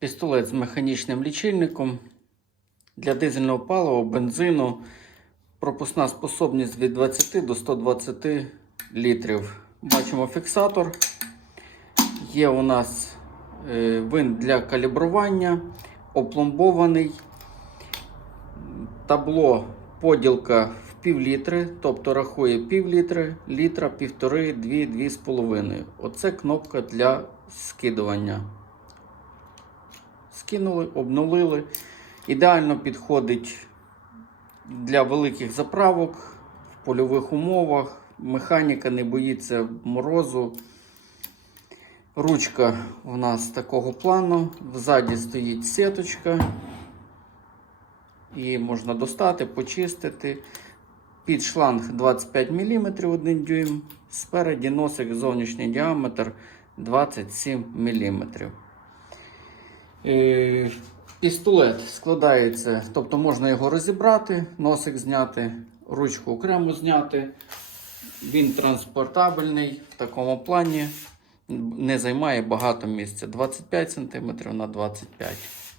Пістолет з механічним лічильником для дизельного палива, бензину. Пропускна способність від 20 до 120 літрів. Бачимо фіксатор. Є у нас е, винт для калібрування, опломбований. Табло поділка в пів літри, тобто рахує пів літри, літра, півтори, дві, дві з половиною. Оце кнопка для скидування. Скинули, обнулили. Ідеально підходить для великих заправок в польових умовах. Механіка не боїться морозу. Ручка у нас такого плану. Ззаді стоїть сіточка. Її можна достати, почистити. Під шланг 25 мм 1 дюйм. Спереді носик зовнішній діаметр 27 мм. Е, Пістолет складається, тобто можна його розібрати, носик зняти, ручку окремо зняти. Він транспортабельний в такому плані, не займає багато місця. 25 см на 25 см.